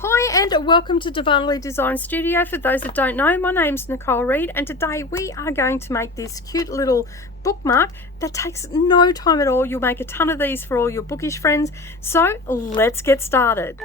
Hi and welcome to Darvanalee Designs Studio. For those that don't know, my name's Nicole Reed and today we are going to make this cute little bookmark that takes no time at all. You'll make a ton of these for all your bookish friends. So let's get started.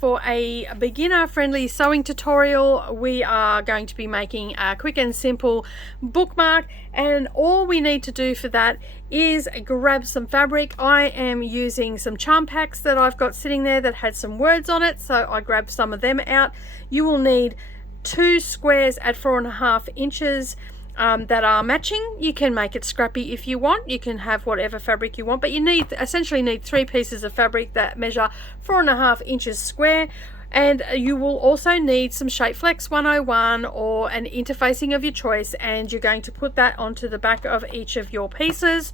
For a beginner friendly sewing tutorial, we are going to be making a quick and simple bookmark, and all we need to do for that is grab some fabric. I am using some charm packs that I've got sitting there that had some words on it, so I grabbed some of them out. You will need 2 squares at 4.5 inches that are matching. You can make it scrappy if you want. You can have whatever fabric you want, but you essentially need 3 pieces of fabric that measure 4.5 inches square. And you will also need some Shape Flex 101 or an interfacing of your choice, and you're going to put that onto the back of each of your pieces.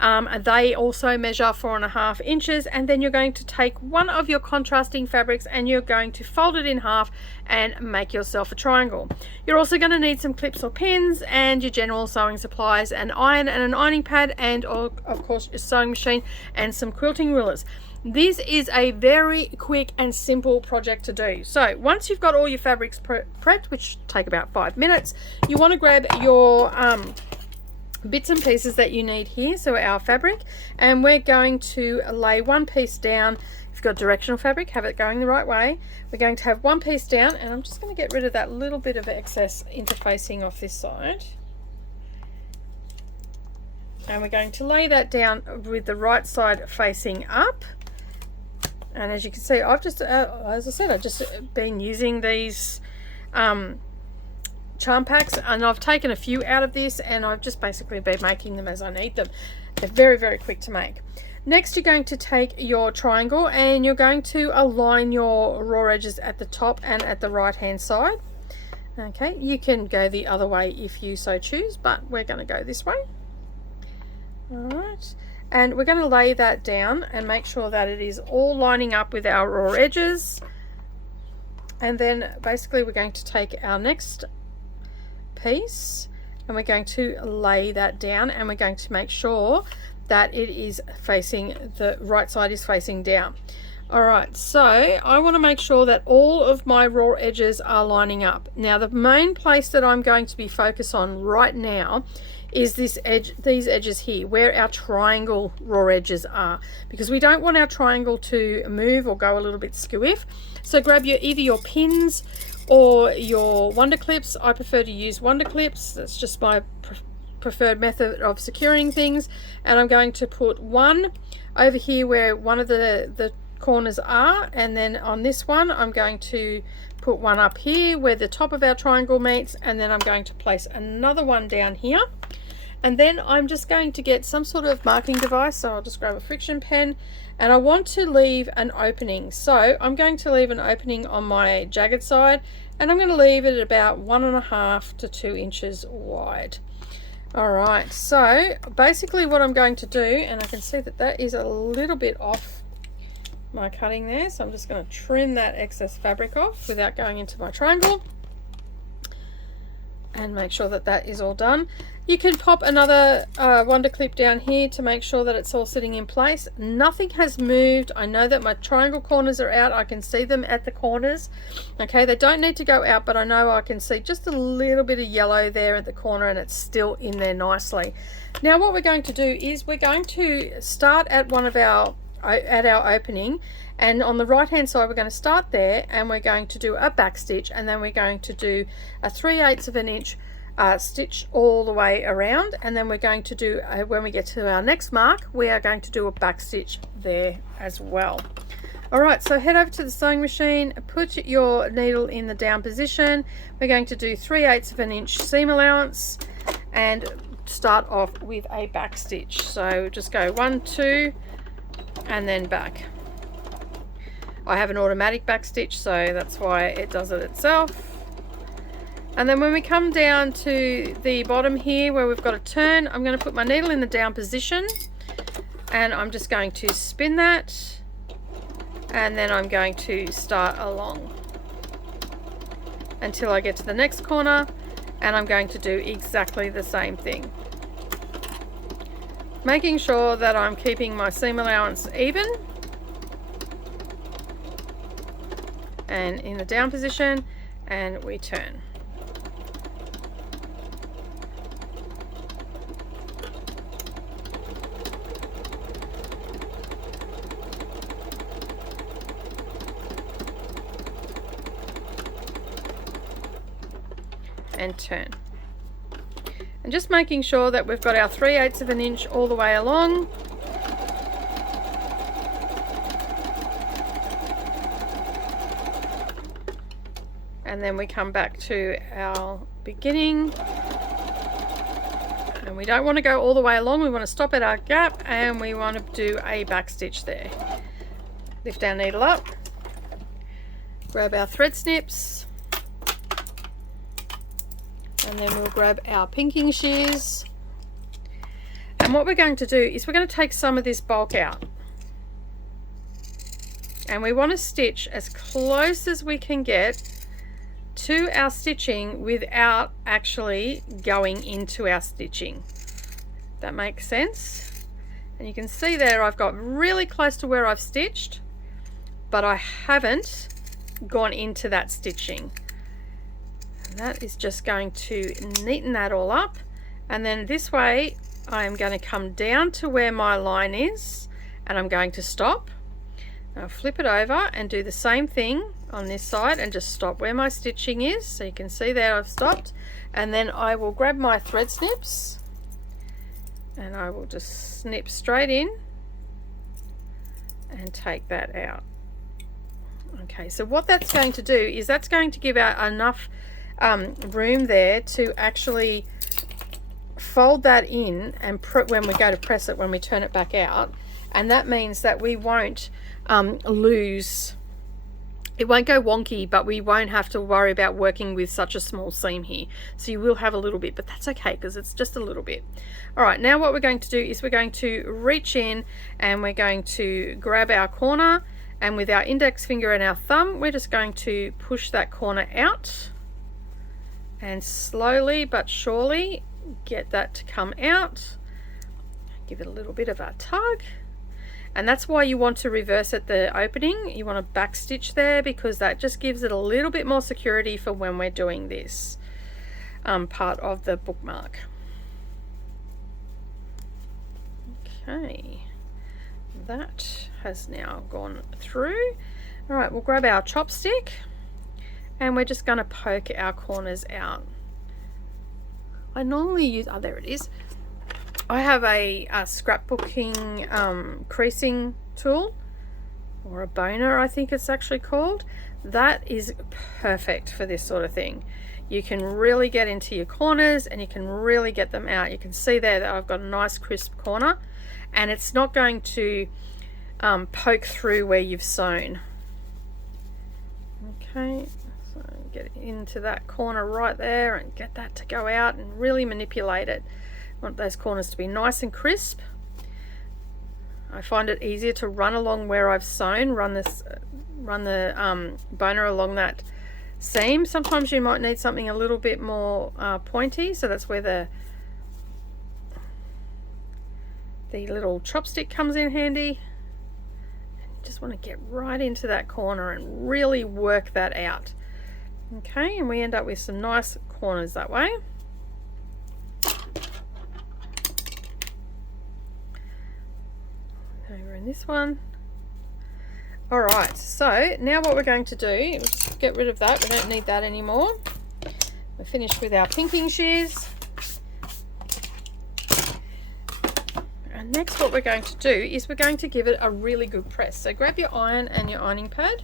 They also measure 4.5 inches, and then you're going to take one of your contrasting fabrics and you're going to fold it in half and make yourself a triangle. You're also going to need some clips or pins and your general sewing supplies, an iron and an ironing pad, and of course your sewing machine and some quilting rulers. This is a very quick and simple project to do. So once you've got all your fabrics prepped, which take about 5 minutes, you want to grab your bits and pieces that you need here, so our fabric, and we're going to lay one piece down. If you've got directional fabric, have it going the right way. We're going to have one piece down, and I'm just going to get rid of that little bit of excess interfacing off this side, and we're going to lay that down with the right side facing up. And as you can see, I've just as I said, I've just been using these charm packs, and I've taken a few out of this and I've just basically been making them as I need them. They're very, very quick to make. Next, you're going to take your triangle and you're going to align your raw edges at the top and at the right hand side. Okay, you can go the other way if you so choose, but we're going to go this way. Alright, and we're going to lay that down and make sure that it is all lining up with our raw edges. And then basically we're going to take our next piece and we're going to lay that down, and we're going to make sure that it is facing, the right side is facing down. Alright, so I want to make sure that all of my raw edges are lining up. Now the main place that I'm going to be focused on right now is this edge, these edges here, where our triangle raw edges are, because we don't want our triangle to move or go a little bit skewiff. So grab either your pins or your wonder clips. I prefer to use wonder clips. That's just my preferred method of securing things. And I'm going to put one over here where one of the corners are, and then on this one I'm going to put one up here where the top of our triangle meets, and then I'm going to place another one down here. And then I'm just going to get some sort of marking device, so I'll just grab a friction pen, and I want to leave an opening. So I'm going to leave an opening on my jagged side, and I'm going to leave it at about 1.5 to 2 inches wide. Alright, so basically what I'm going to do, and I can see that that is a little bit off my cutting there, so I'm just going to trim that excess fabric off without going into my triangle and make sure that that is all done. You can pop another wonder clip down here to make sure that it's all sitting in place. Nothing has moved. I know that my triangle corners are out. I can see them at the corners. Okay, they don't need to go out, but I know I can see just a little bit of yellow there at the corner, and it's still in there nicely. Now what we're going to do is we're going to start at one of our opening, and on the right hand side we're going to start there, and we're going to do a back stitch, and then we're going to do a 3/8 of an inch stitch all the way around, and then we're going to do when we get to our next mark, we are going to do a back stitch there as well. Alright, so head over to the sewing machine, put your needle in the down position. We're going to do 3/8 of an inch seam allowance and start off with a back stitch. So just go 1, 2 and then back. I have an automatic back stitch, so that's why it does it itself. And then when we come down to the bottom here where we've got a turn, I'm going to put my needle in the down position, and I'm just going to spin that and then I'm going to start along until I get to the next corner, and I'm going to do exactly the same thing, making sure that I'm keeping my seam allowance even and in the down position, and we turn. And turn. And just making sure that we've got our 3/8 of an inch all the way along. And then we come back to our beginning. And we don't want to go all the way along, we want to stop at our gap, and we want to do a back stitch there. Lift our needle up, grab our thread snips, and then we'll grab our pinking shears. And what we're going to do is we're going to take some of this bulk out, and we want to stitch as close as we can get to our stitching without actually going into our stitching. That makes sense? And you can see there I've got really close to where I've stitched, but I haven't gone into that stitching. And that is just going to neaten that all up, and then this way I am going to come down to where my line is, and I'm going to stop. I'll flip it over and do the same thing on this side and just stop where my stitching is, so you can see there I've stopped. And then I will grab my thread snips and I will just snip straight in and take that out. Okay, so what that's going to do is that's going to give out enough room there to actually fold that in, and when we go to press it, when we turn it back out, and that means that we won't lose, it won't go wonky, but we won't have to worry about working with such a small seam here. So you will have a little bit, but that's okay because it's just a little bit. All right, now what we're going to do is we're going to reach in and we're going to grab our corner, and with our index finger and our thumb we're just going to push that corner out, and slowly but surely get that to come out. Give it a little bit of a tug. And that's why you want to reverse at the opening. You want to back stitch there, because that just gives it a little bit more security for when we're doing this part of the bookmark. Okay, that has now gone through. All right, we'll grab our chopstick and we're just going to poke our corners out. I normally use, oh there it is, I have a scrapbooking creasing tool, or a boner I think it's actually called. That is perfect for this sort of thing. You can really get into your corners and you can really get them out. You can see there that I've got a nice crisp corner, and it's not going to poke through where you've sewn. Okay, so get into that corner right there and get that to go out and really manipulate it. I want those corners to be nice and crisp. I find it easier to run along where I've sewn, run the boner along that seam. Sometimes you might need something a little bit more pointy, so that's where the little chopstick comes in handy. You just want to get right into that corner and really work that out. Okay, and we end up with some nice corners that way. Over in this one. All right, so now what we're going to do is just get rid of that. We don't need that anymore. We're finished with our pinking shears. And next what we're going to do is we're going to give it a really good press. So grab your iron and your ironing pad,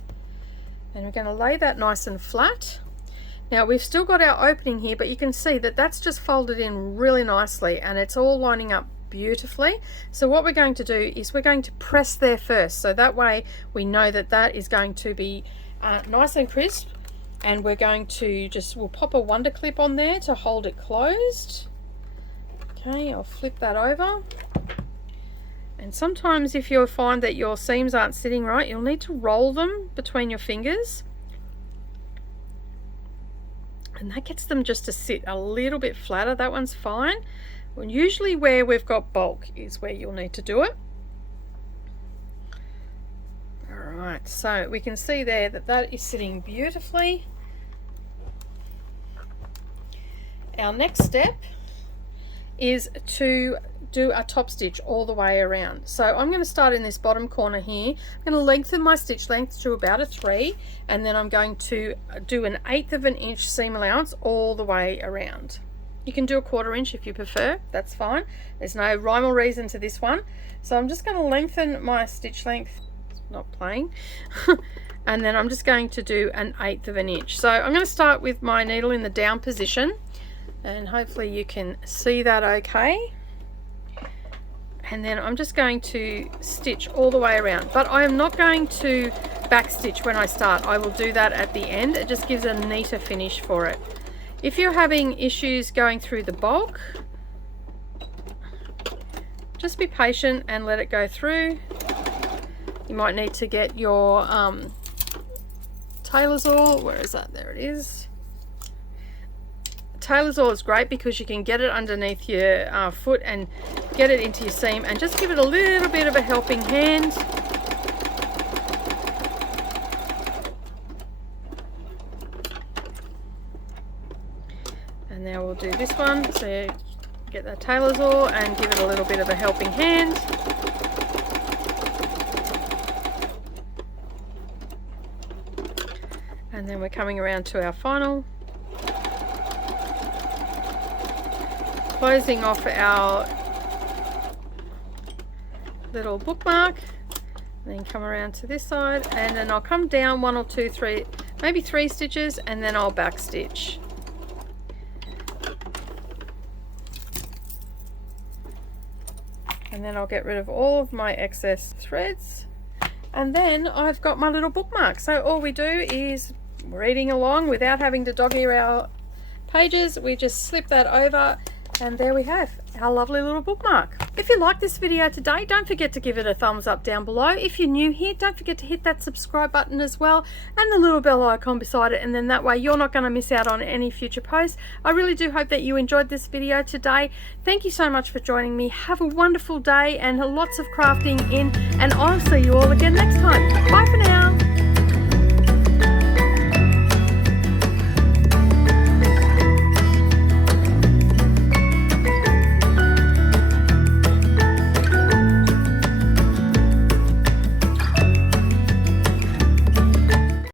and we're going to lay that nice and flat. Now we've still got our opening here, but you can see that that's just folded in really nicely and it's all lining up beautifully. So what we're going to do is we're going to press there first, so that way we know that that is going to be nice and crisp, and we're going to we'll pop a wonder clip on there to hold it closed. Okay, I'll flip that over And sometimes if you find that your seams aren't sitting right, you'll need to roll them between your fingers. And that gets them just to sit a little bit flatter. That one's fine. Well, usually where we've got bulk is where you'll need to do it. Alright, so we can see there that that is sitting beautifully. Our next step is to do a top stitch all the way around. So I'm going to start in this bottom corner here. I'm going to lengthen my stitch length to about a 3, and then I'm going to do an 1/8 of an inch seam allowance all the way around. You can do a 1/4 inch if you prefer, that's fine. There's no rhyme or reason to this one. So I'm just going to lengthen my stitch length, it's not playing, and then I'm just going to do an 1/8 of an inch. So I'm going to start with my needle in the down position, and hopefully you can see that okay. And then I'm just going to stitch all the way around, but I am not going to back stitch when I start. I will do that at the end. It just gives a neater finish for it. If you're having issues going through the bulk, just be patient and let it go through. You might need to get your tailor's awl. Where is that? There it is. Tailor's awl is great because you can get it underneath your foot and get it into your seam, and just give it a little bit of a helping hand. And now we'll do this one. So get that tailor's awl and give it a little bit of a helping hand. And then we're coming around to our final. Closing off our little bookmark, and then come around to this side, and then I'll come down 1 or 2, 3, maybe 3 stitches, and then I'll back stitch. And then I'll get rid of all of my excess threads, and then I've got my little bookmark. So all we do is reading along without having to dog-ear our pages. We just slip that over, and there we have our lovely little bookmark. If you like this video today, don't forget to give it a thumbs up down below. If you're new here, don't forget to hit that subscribe button as well, and the little bell icon beside it, and then that way you're not going to miss out on any future posts. I really do hope that you enjoyed this video today. Thank you so much for joining me. Have a wonderful day and lots of crafting in, and I'll see you all again next time. Bye for now.